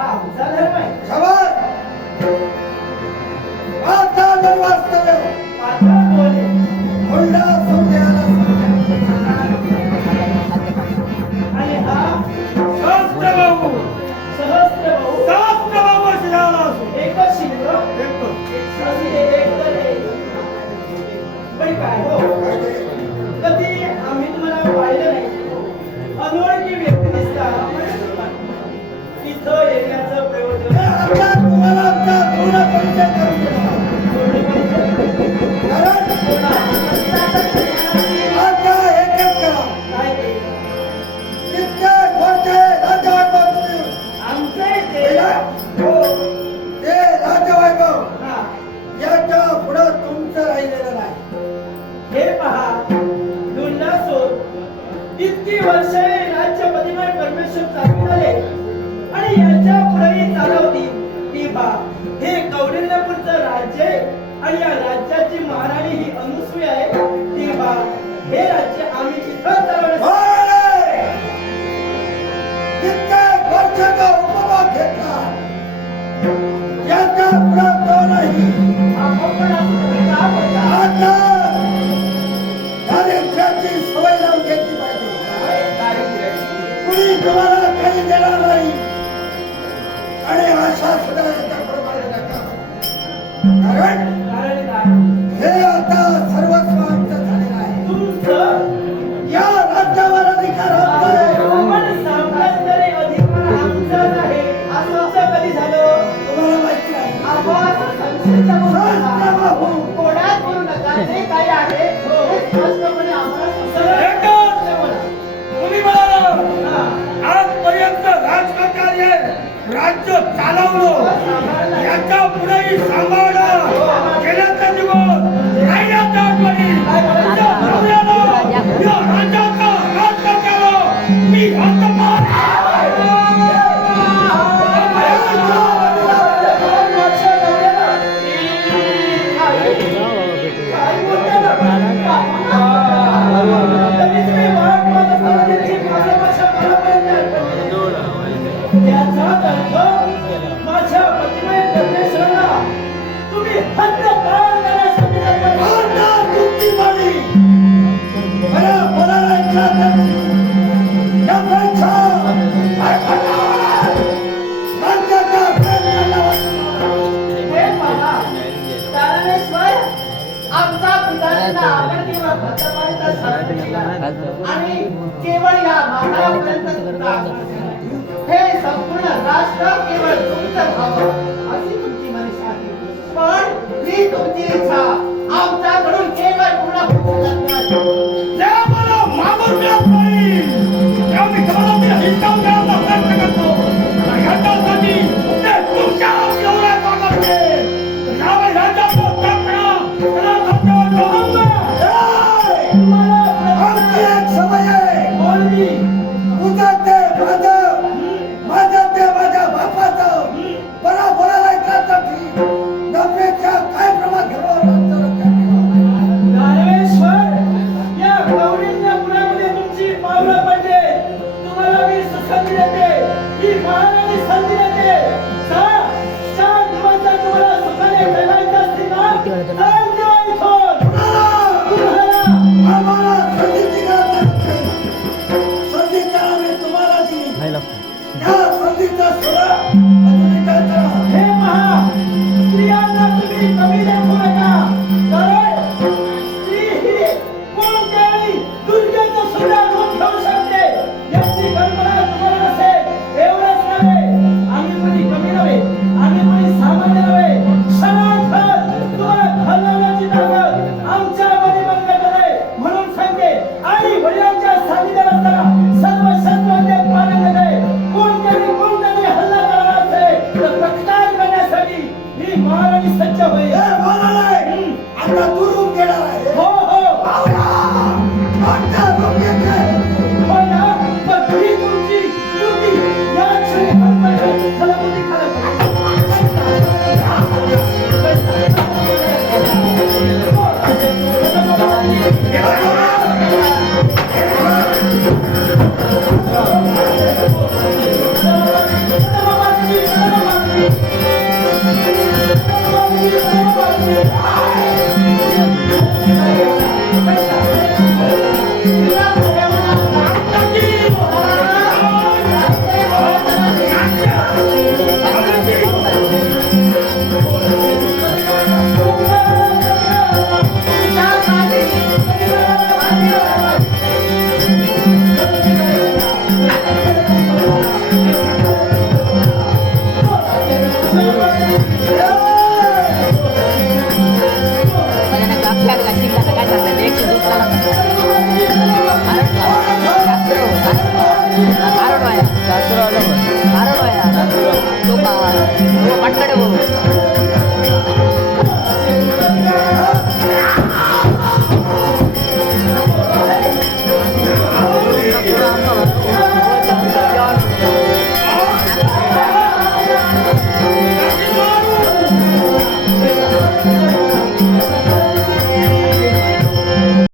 हा आमचा धर्म आहे. खबर आता दरवास्तव आता बोले हुंडा सोन्याला आणि हा सहस्त्रबाहू सहस्त्रभाऊ सहस्त्रबाहू शिराळा असो. एकच शिल्प एक तर एक. पण काय हो कधी आम्ही तुम्हाला पाहिलं नाही. अनोळखी व्यक्ती दिसता इथं येण्याचं प्रयोजन आता तुम्हाला आता पूर्ण परिचय करून देणार. आता एकच करा. काय ते तितके गोडचे राजवैभव तुम्ही आमचं ते पहिला हो ते राजवैभव हा याच्या पुढं तुमचं राहिलेलं नाही. हे पहा दुंडासोर इतकी वर्षे राज्यपतीमय परमेश्वर चालून आले आणि याच्या पुढेही चालवती ही पहा हे कौंडिण्यपूरचं राज्य आहे आणि या राज्याची महाराणी ही अनुसूया आहे. ती पहा हे राज्य आम्ही इथं चालवण्यास होय! तितके वर्षाचा उपभोग घेतला याच्या पुढं तो नाही. आता दारिद्र्याची सवय लावून घेतली पाहिजे. कुणी तुम्हाला काही देणार नाही आणि आशा सुद्धा याच्याप्रमाणे नका. कारण हे आता सर्वस्व आमचं झालेलं आहे. तुमचं या राज्यावर अधिकार हक्क आहे. पण साम्राज्याने अधिकार आमचाच आहे असं कधी झालं? तुम्हाला माहिती नाही. सहस्त्रबाहू. कोणात बोलू नका जे काही आहे ते स्पष्टपणे आम्हाला सांगा. एकच तुम्ही म्हणाला हा. आजपर्यंत राजकारकार्य राज्य चालवलं याच्या पुढेही सांभाळलं गेल्याचा दिवस राहिल्याच्या आठवणी या नवऱ्याला, या राजाचा राज्य केलं मी हद्दपार काय बोलताय ना? तुम्हीच काही वाट पाहत असताना त्यांची माझ्यापेक्षा मनापर्यंत याचा अर्थ माझ्या पतिमय परमेश्वराला तुम्ही हद्दपार करण्यासाठी जन्म आता तुमची बाणी बरं बोलायला इच्छा नाही. यापेक्षा राज्याचा प्रयत्न हे पहा तारकेश्वर आमचा पिता आपण केवळ भद्रकालीचा शासन केला आणि केवळ या महारापर्यंत सुद्धा हे संपूर्ण राष्ट्र केवळ तुमचं व्हावं अशी तुमची मनसा आहे. पण ही तुमची इच्छा आमच्याकडून केवळ पूर्ण होऊ शकत नाही. जेव्हा मला मागून मिळत नाही तेव्हा मी तुम्हाला हिसकावून द्यायचा प्रयत्न करतो. आणि ह्याच्यासाठी ते तुमच्या एवढ्या कामाचे यावेळी राज्याचं टाकणं त्याला धन्यवाद देतो. आमची एक सवय आहे. बोलली तुझं ते माझं, माझं ते माझ्या बापाचं. बरं बोलायला ऐकण्यासाठी नफ्याच्या काय प्रमाण घ्यावं लागतं लक्षात ठेवा. दानवेश्वर या कौंडिण्यपुरामध्ये तुमची पावलं पडले. तुम्हाला मी संधी देते. ही महाराणी संधी देते. चार दिवसात तुम्हाला सुखाने जगायचं असतील ना चाल देवा इथून. तुम्हाला आम्हाला संधीची गरज नाही. संधी तर आम्ही तुम्हाला दिली. त्या संधीचा सुरा